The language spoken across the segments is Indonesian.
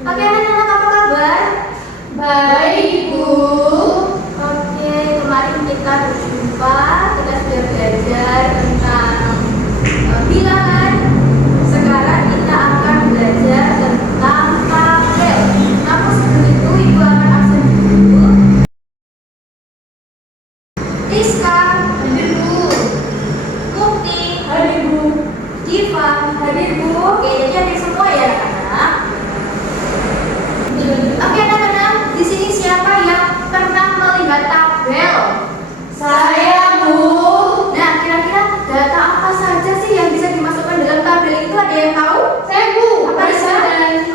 Oke, anak-anak apa kabar? Baik, Ibu. Oke, kemarin kita berjumpa, kita sudah belajar tentang bilangan. Sekarang kita akan belajar tentang tabel. Namun sebelum itu, Ibu akan absen dulu. Rizka, Hadir, Bu. Mukti, Hadir, Bu. Diva, Hadir, Bu. Oke, jadi hadir semua ya anak-anak. Oke anak-anak, di sini siapa yang pernah melihat tabel? Saya, Bu. Nah, kira-kira data apa saja sih yang bisa dimasukkan dalam tabel itu? Ada yang tahu? Saya, Bu. Apa Rizka?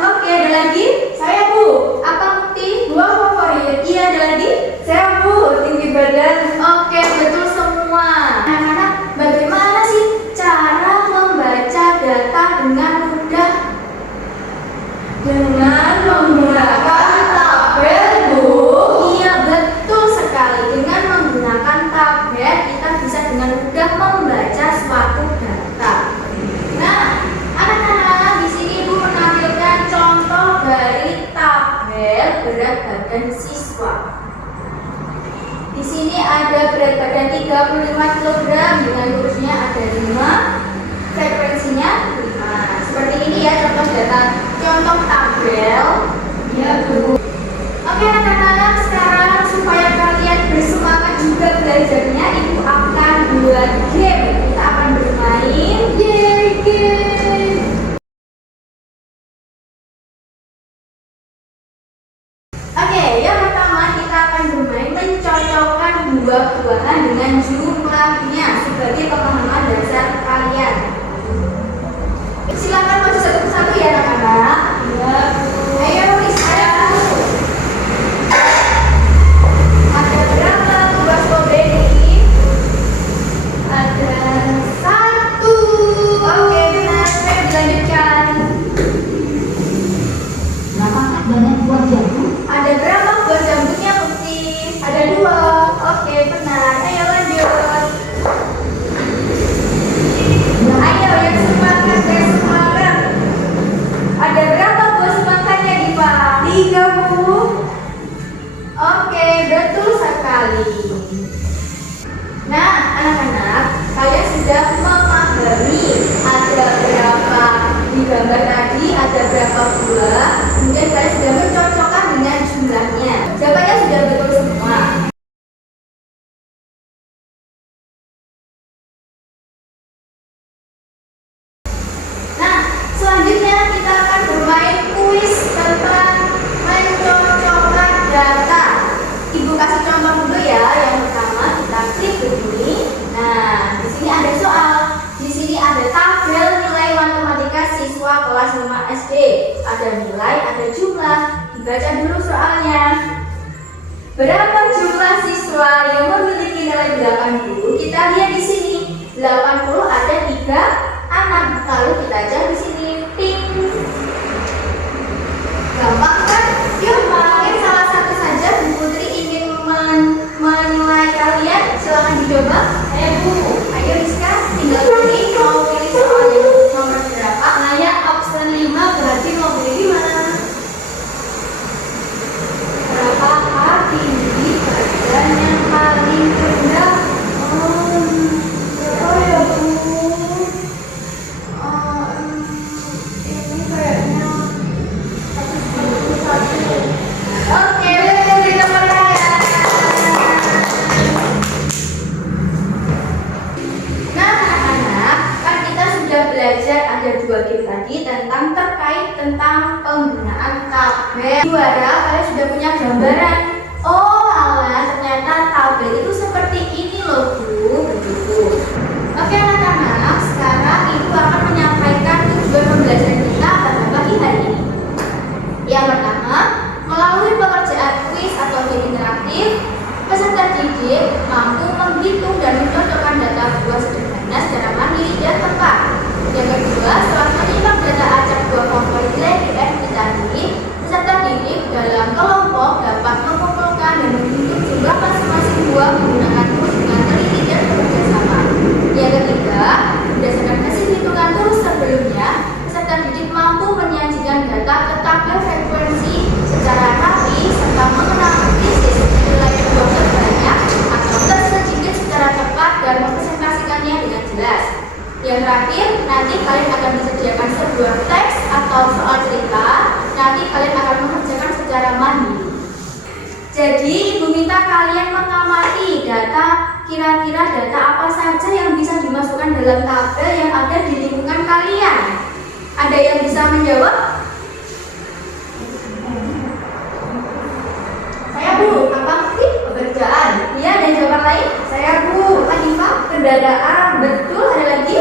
Oke, ada lagi? Saya, Bu. Apa Mukti? Buah favorit. Iya, ada lagi? Saya, Bu. Tinggi badan. Oke, betul semua. Anak-anak, bagaimana sih cara membaca data dengan mudah? Dengan menggunakan tabel, Bu. Iya, betul sekali. Dengan menggunakan tabel, kita bisa dengan mudah membaca suatu data. Nah, anak-anak, di sini Ibu menampilkan contoh dari tabel berat badan siswa. Di sini ada berat badan 35 kg dengan kursinya ada 5, frekuensinya 5. Seperti ini ya contoh data, contoh tabel. Ya, Bu. Oke anak-anak, sekarang supaya kalian bersemangat juga belajarnya, Ibu akan buat game. Kita akan bermain game. Oke, yang pertama kita akan bermain mencocokkan buah-buahan dengan jumlahnya sebagai pemahaman dasar kalian. Silakan maju satu persatu ya anak-anak. Ya, Bu. Ayo Rizka. Ada berapa buah stroberi? Ada 1. Oke, benar. Saya dilanjutkan. Berapa banyak buah jambu? Ada berapa buah jambunya, Mukti? Ada 2. Oke, benar. Ayo lanjut. Ayo yang semangat, yang semangat. Ada berapa buah semangkanya, Diva? 3, Bu. Oke, betul sekali. Nah, anak-anak, kalian sudah memahami ada berapa di gambar tadi, ada berapa buah. Kemudian kalian sudah mencocokkan dengan jumlahnya. Jawabannya sudah betul semua. Nah, selanjutnya kita akan bermain kuis tentang mencocokkan data. Ibu kasih contoh dulu ya. Yang pertama kita klik begini. Nah, di sini ada soal. Di sini ada tabel nilai matematika siswa kelas 5 SD. Ada nilai, ada jumlah. Dibaca dulu soalnya. Berapa jumlah siswa yang memiliki nilai 80? Kita lihat di sini. 80 ada 3 anak. Lalu kita cari di sini ping. Gampang kan? Yuk, mungkin salah satu saja Bu Putri ingin menilai kalian. Silahkan dicoba. Ayo, Bu. Ayo Rizka, tinggal pilih mau pilih soal yang nomor berapa. Saya absen 5, berarti mau pilih di mana? Berapakah tinggi badan yang paling rendah? Oh ya, Bu. Ini kayaknya 191. Oke, beri tepuk tangan. Nah, anak-anak, kan kita sudah belajar ada 2 game tadi terkait tentang penggunaan tabel. Juara, kalian sudah punya gambaran. Oh, alah, ternyata tabel itu seperti ini loh, Bu. Begitu. Oke, anak-anak, sekarang Ibu akan menyampaikan tujuan pembelajaran kita pada pagi hari ini. Yang pertama, melalui pekerjaan kuis atau game interaktif, peserta didik mampu menghitung dan mencocokkan data buah sederhana secara mandiri dan tepat. Yang kedua, setelah menyimak data acak buah favorit nilai DF tadi, peserta didik dalam kelompok dapat mengumpulkan dan menghitung jumlah masing-masing buah menggunakan rumus dengan teliti dan bekerja sama. Yang ketiga, berdasarkan hasil hitungan terus sebelumnya, peserta didik mampu menyajikan data ke tabel frekuensi Yang terakhir, nanti kalian akan disediakan sebuah teks atau soal cerita. Nanti kalian akan mengerjakan secara mandiri. Jadi, Ibu minta kalian mengamati data, kira-kira data apa saja yang bisa dimasukkan dalam tabel yang ada di lingkungan kalian. Ada yang bisa menjawab? Saya Bu, apa sih? Pekerjaan. Iya, dan jawaban lain? Saya Bu, apa Diva? Kendaraan. Betul, ada lagi?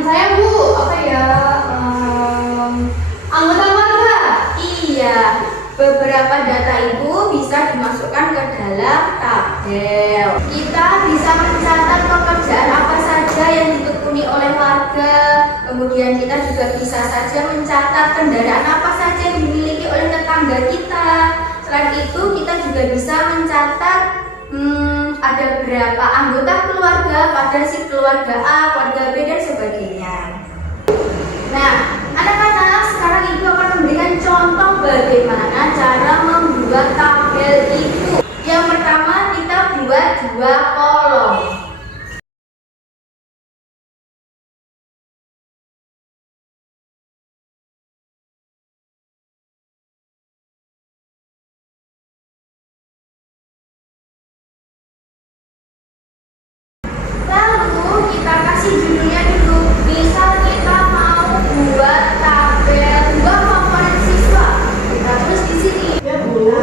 Saya Bu, apa ya? Anggota keluarga. Iya, beberapa data itu bisa dimasukkan ke dalam tabel. Kita bisa mencatat pekerjaan apa saja yang ditekuni oleh warga. Kemudian kita juga bisa saja mencatat kendaraan apa saja yang dimiliki oleh tetangga kita. Selain itu, kita juga bisa mencatat ada berapa anggota keluarga pada si keluarga A, keluarga B, dan sebagainya. Nah, anak-anak, sekarang Ibu akan memberikan contoh bagaimana cara membuat tabel itu. Yang pertama, kita buat 2 kolom. Lalu kita kasih judulnya dulu. Misal kita mau buat tabel 2 favorit siswa. Kita tulis di sini. Ya Bu.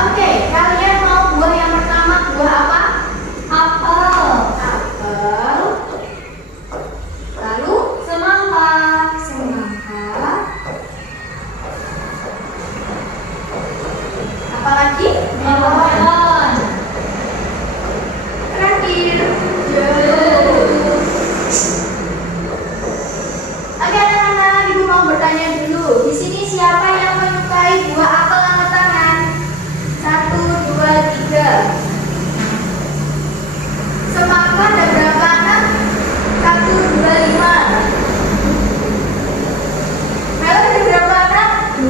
Oke, kalian mau buah yang pertama buah apa? Apel. Apel. Lalu Semangka. semangka. Apa lagi? Melon. Terakhir. Jeruk. Oke anak-anak, Ibu mau bertanya dulu. Di sini siapa yang menyukai buah apel angkat tangan? 1, 2, 3. Semangka ada berapa anak? 1, 2, 5. Melon ada berapa anak? 2.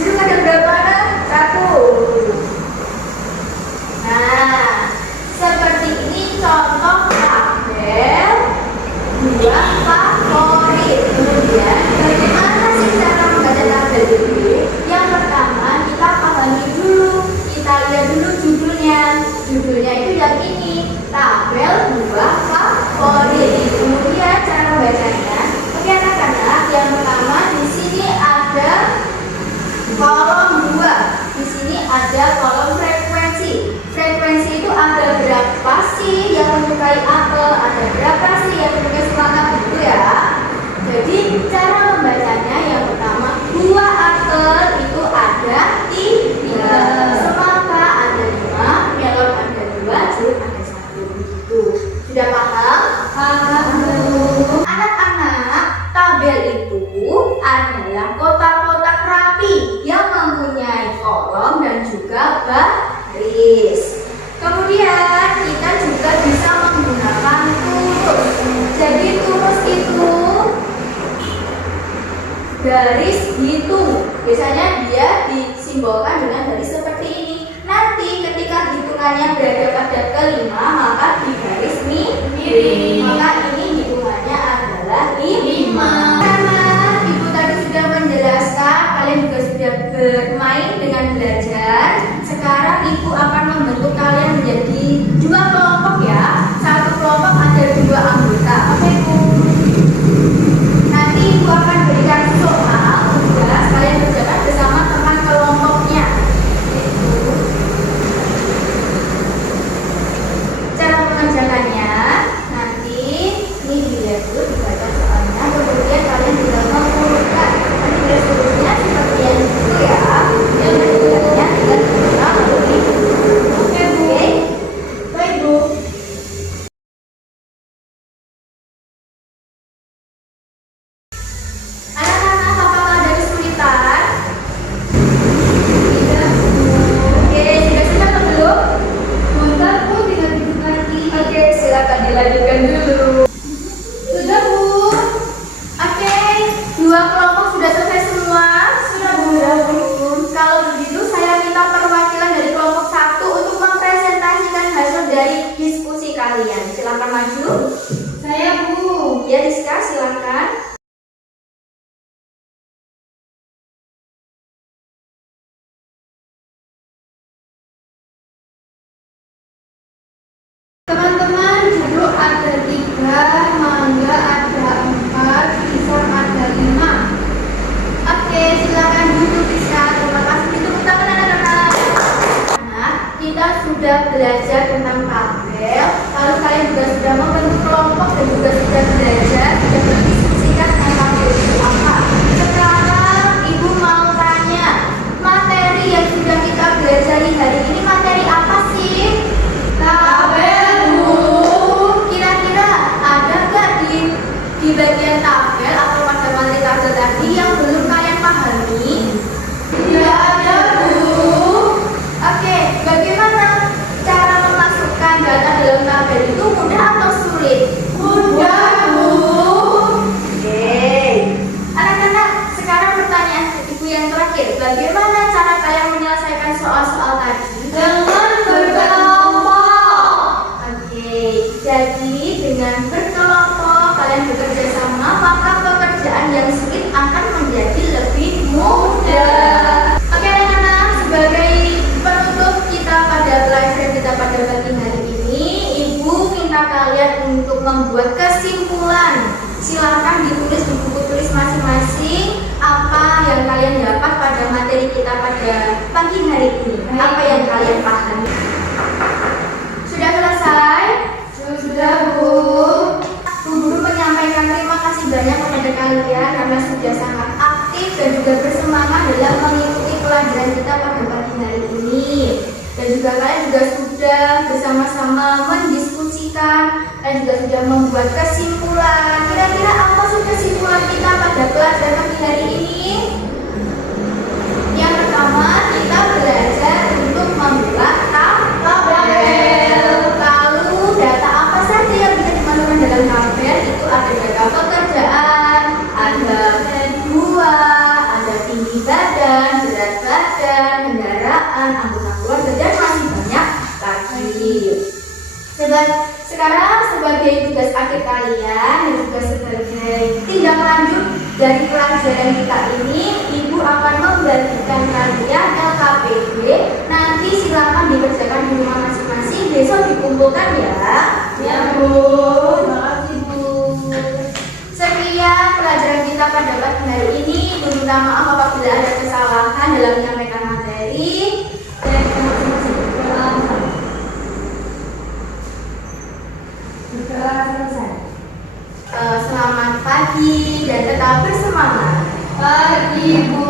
Jeruk ada berapa anak? 1. Nah, seperti ini contoh tabel buah favorit. Kemudian, bagaimana sih cara membaca tabel ini? Yang pertama, kita pahami dulu. Kita lihat dulu judulnya. Judulnya itu yang ini, tabel buah favorit. Kemudian cara membacanya. Oke anak-anak, yang pertama di sini ada kolom 2. Di sini ada kolom frekuensi. Frekuensi itu ada berapa sih yang menyukai apel, ada berapa sih yang menyukai semangka, gitu ya. Jadi cara membacanya yang pertama, buah apel itu ada 3, semangka ada 5, melon ada 2, jeruk ada 1, begitu. Sudah paham? Paham Bu. Anak-anak, tabel itu adalah kotak-kotak rapi yang mempunyai kolom dan juga baris. Kemudian kita juga bisa menggunakan turus. Jadi turus itu garis hitung. Biasanya dia disimbolkan dengan garis seperti ini. Nanti ketika hitungannya berada pada kelima, maka di garis miring. Maka ini hitungannya adalah 5. Karena Ibu tadi sudah menjelaskan, kalian juga sudah bermain dengan belajar. Sekarang Ibu akan membentuk kalian menjadi 2 kelompok ya. Satu kelompok ada 2 anggota. Oke Bu. Nanti Ibu akan berikan soal tugas, kalian kerjakan bersama teman kelompoknya. Cara mengerjakannya nanti ini dilihat dulu, dibaca soalnya, kemudian kalian juga mengumpulkan. Nanti resolusinya seperti yang itu ya. Kemudian mengerjakannya tinggal diulang lalu dihitung. Oke Bu. Baik Bu. Anak-anak, apakah ada kesulitan? Tidak Bu. dilanjutkan dulu. Sudah, Bu. Oke, dua kelompok sudah selesai semua. Sudah, Bu. Kalau begitu saya minta perwakilan dari kelompok 1 untuk mempresentasikan hasil dari diskusi kalian. Silakan maju. Saya, Bu. Ya, Rizka, silakan. Teman-teman, jeruk ada 3, mangga ada 4, pisang ada 5. Oke, silakan duduk Rizka. Terima kasih. Tepuk tangan anak-anak. Anak, kita sudah belajar tentang tabel. Lalu kalian juga sudah membentuk kelompok dan juga sudah belajar dan berdiskusikan tentang tabel itu apa. Sekarang Ibu mau tanya, materi yang sudah kita pelajari hari ini materi apa sih? Tabel, Bu. Kira-kira ada nggak di bagian tabel atau pada materi tabel tadi yang belum kalian pahami? Tidak ada, Bu. Oke, bagaimana cara memasukkan data dalam tabel itu mudah atau sulit? Mudah, Bu. Oke. Anak-anak, sekarang pertanyaan ibu yang terakhir. Bagaimana cara kalian menyelesaikan soal-soal tadi? Dengan berkelompok. Oke, jadi dengan berkelompok kalian bekerja sama, maka pekerjaan yang sulit akan menjadi lebih mudah. Oke anak-anak, sebagai penutup kita pada pelajaran kita pada pagi hari ini, Ibu minta kalian untuk membuat kesimpulan. Silakan ditulis di buku tulis masing-masing apa yang kalian dapat pada materi kita pada pagi hari ini. Apa yang kalian pahami? Sudah selesai? Sudah, Bu. Bu Guru menyampaikan terima kasih banyak kepada kalian karena sudah sangat aktif dan juga bersemangat dalam mengikuti pelajaran kita pada pagi hari ini. Dan juga kalian juga sudah bersama-sama mendiskusikan dan juga sudah membuat kesimpulan. Kira-kira apa sih kesimpulan kita pada pelajaran pagi hari ini? Yang pertama, kita belajar untuk membuat tabel. Lalu data apa saja yang bisa dimasukkan dalam tabel? Itu ada data pekerjaan, ada buah, ada tinggi badan, berat badan, kendaraan, anggota keluarga dan masih banyak lagi. Sekarang sebagai tugas akhir kalian dan juga sebagai tindak lanjut dari pelajaran kita ini, Ibu akan membagikan kalian LKPD. Nanti silakan dikerjakan di rumah masing-masing. Besok dikumpulkan ya. Ya, Bu. Terima kasih, Bu. Sekian pelajaran kita pada pagi hari ini. Ibu minta maaf apabila ada kesalahan dalam menyampaikan materi. Dan masing-masing beralasan. Sudah selesai. Selamat pagi dan tetap bersemangat. Pagi, Bu.